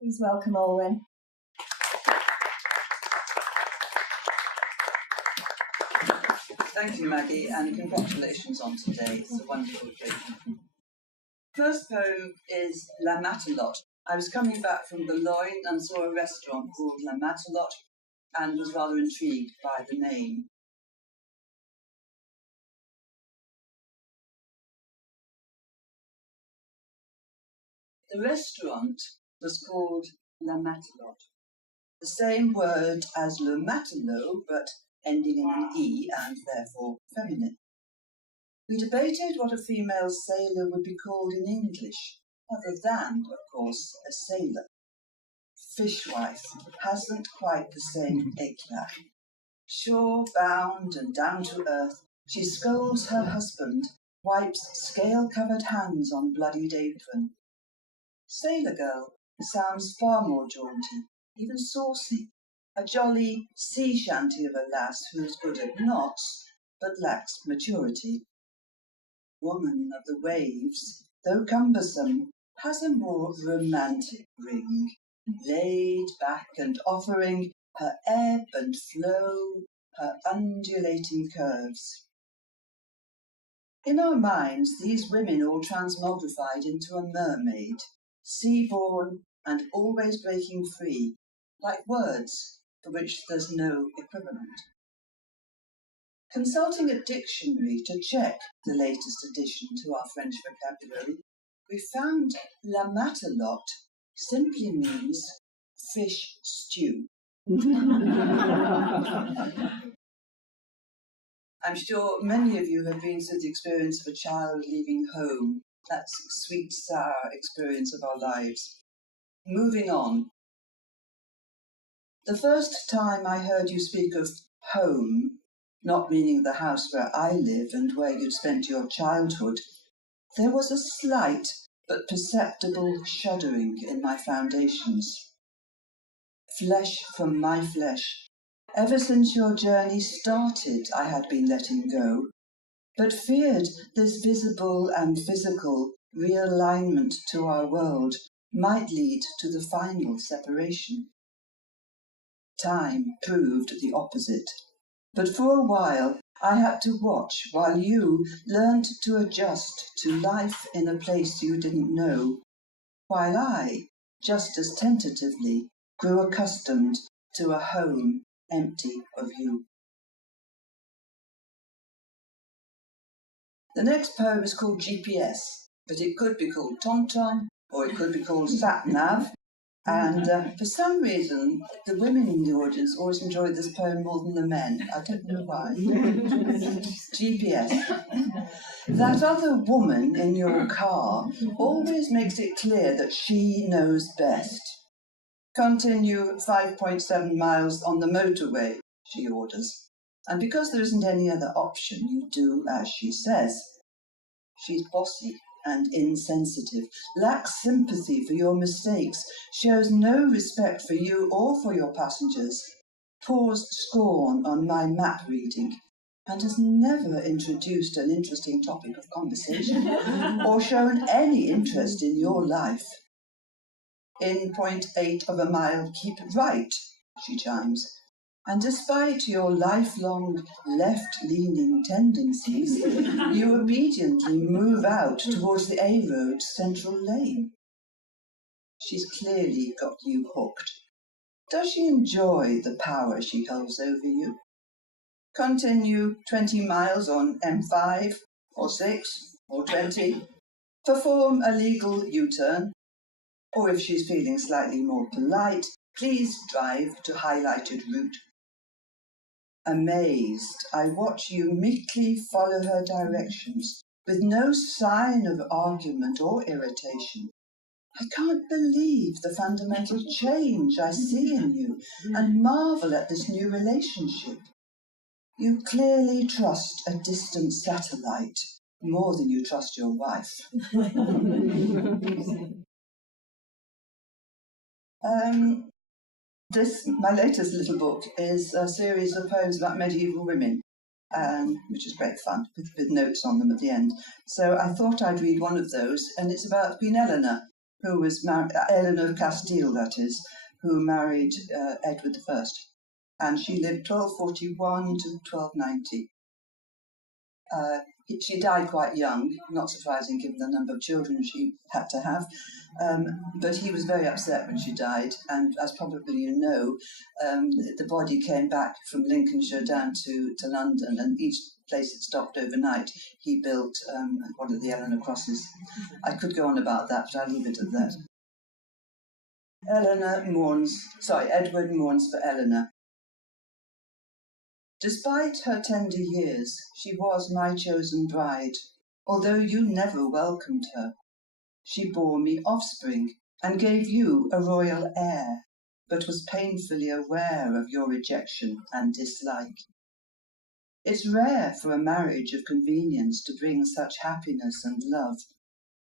Please welcome Alwyn. Thank you, Maggie, and congratulations on today. It's a wonderful occasion. First poem is La Matelote. I was coming back from Boulogne and saw a restaurant called La Matelote and was rather intrigued by the name. The restaurant was called La Matelote, the same word as le matelot, but ending in an E and therefore feminine. We debated what a female sailor would be called in English, other than, of course, a sailor. Fishwife hasn't quite the same éclat. Shore-bound and down to earth, she scolds her husband, wipes scale-covered hands on bloodied apron. Sailor girl sounds far more jaunty, even saucy, a jolly sea shanty of a lass who's good at knots, but lacks maturity. Woman of the waves, though cumbersome, has a more romantic ring, laid back and offering her ebb and flow, her undulating curves. In our minds, these women all transmogrified into a mermaid, sea-born and always breaking free, like words for which there's no equivalent. Consulting a dictionary to check the latest addition to our French vocabulary, we found La Matelote simply means fish stew. I'm sure many of you have been through the experience of a child leaving home, that sweet, sour experience of our lives. Moving on. The first time I heard you speak of home, not meaning the house where I live and where you'd spent your childhood, there was a slight but perceptible shuddering in my foundations. Flesh from my flesh. Ever since your journey started, I had been letting go, but feared this visible and physical realignment to our world might lead to the final separation. Time proved the opposite. But for a while, I had to watch while you learned to adjust to life in a place you didn't know, while I, just as tentatively, grew accustomed to a home empty of you. The next poem is called GPS, but it could be called Tom-Tom, or it could be called Sat-Nav, and for some reason, the women in the audience always enjoyed this poem more than the men. I don't know why. GPS. That other woman in your car always makes it clear that she knows best. Continue 5.7 miles on the motorway, she orders. And because there isn't any other option, you do as she says. She's bossy and insensitive, lacks sympathy for your mistakes, shows no respect for you or for your passengers, pours scorn on my map reading, and has never introduced an interesting topic of conversation or shown any interest in your life. In 0.8 of a mile, keep right, she chimes. And despite your lifelong left-leaning tendencies, you obediently move out towards the A-Road's central lane. She's clearly got you hooked. Does she enjoy the power she holds over you? Continue 20 miles on M5, or 6, or 20. Perform a legal U-turn. Or if she's feeling slightly more polite, please drive to highlighted route. Amazed, I watch you meekly follow her directions, with no sign of argument or irritation. I can't believe the fundamental change I see in you, and marvel at this new relationship. You clearly trust a distant satellite more than you trust your wife. My latest little book is a series of poems about medieval women, which is great fun, with notes on them at the end. So I thought I'd read one of those, and it's about Queen Eleanor, who was married, Eleanor of Castile, that is, who married Edward I. And she lived 1241 to 1290. She died quite young, not surprising given the number of children she had to have, but he was very upset when she died, and as probably you know, the body came back from Lincolnshire down to London, and each place it stopped overnight, he built one of the Eleanor crosses. I could go on about that, but I'll leave it at that. Edward mourns for Eleanor. Despite her tender years, she was my chosen bride, although you never welcomed her. She bore me offspring and gave you a royal heir, but was painfully aware of your rejection and dislike. It's rare for a marriage of convenience to bring such happiness and love,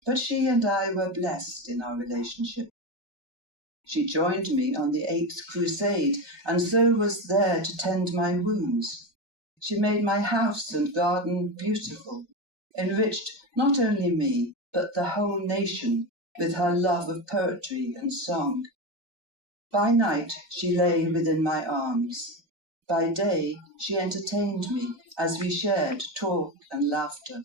but she and I were blessed in our relationship. She joined me on the 8th Crusade, and so was there to tend my wounds. She made my house and garden beautiful, enriched not only me, but the whole nation with her love of poetry and song. By night she lay within my arms. By day she entertained me as we shared talk and laughter.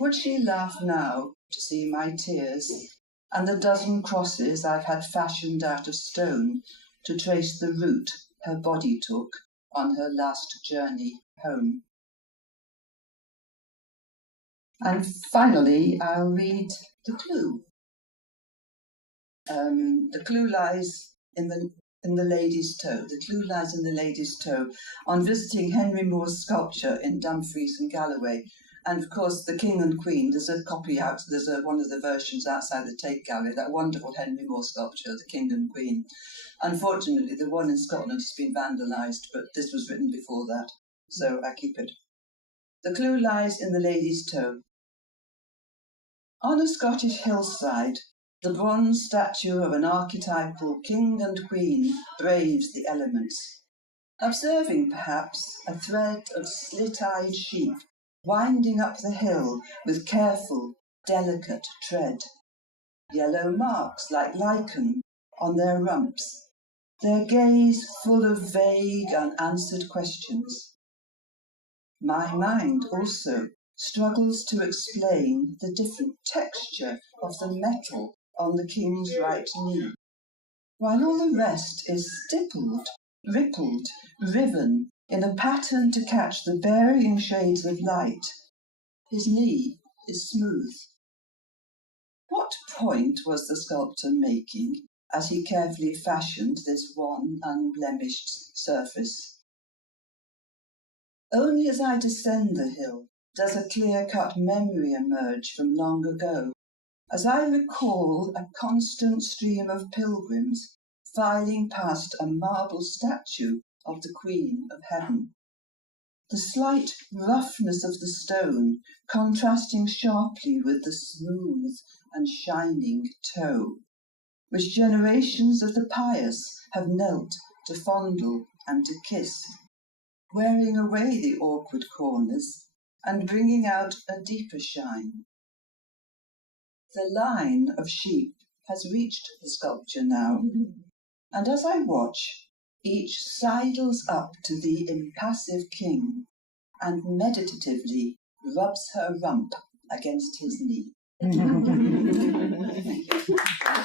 Would she laugh now to see my tears and the dozen crosses I've had fashioned out of stone to trace the route her body took on her last journey home? And finally, I'll read the clue. The clue lies in the lady's toe. The clue lies in the lady's toe on visiting Henry Moore's sculpture in Dumfries and Galloway. And of course, the King and Queen, there's a copy out, one of the versions outside the Tate Gallery, that wonderful Henry Moore sculpture, the King and Queen. Unfortunately, the one in Scotland has been vandalised, but this was written before that, so I keep it. The clue lies in the lady's toe. On a Scottish hillside, the bronze statue of an archetypal king and queen braves the elements, observing perhaps a thread of slit-eyed sheep winding up the hill with careful, delicate tread. Yellow marks like lichen on their rumps, their gaze full of vague, unanswered questions. My mind also struggles to explain the different texture of the metal on the king's right knee, while all the rest is stippled, rippled, riven in a pattern to catch the varying shades of light. His knee is smooth. What point was the sculptor making as he carefully fashioned this one unblemished surface? Only as I descend the hill does a clear-cut memory emerge from long ago, as I recall a constant stream of pilgrims filing past a marble statue of the Queen of Heaven. The slight roughness of the stone contrasting sharply with the smooth and shining toe, which generations of the pious have knelt to fondle and to kiss, wearing away the awkward corners and bringing out a deeper shine. The line of sheep has reached the sculpture now, and as I watch, each sidles up to the impassive king and meditatively rubs her rump against his knee. Thank you.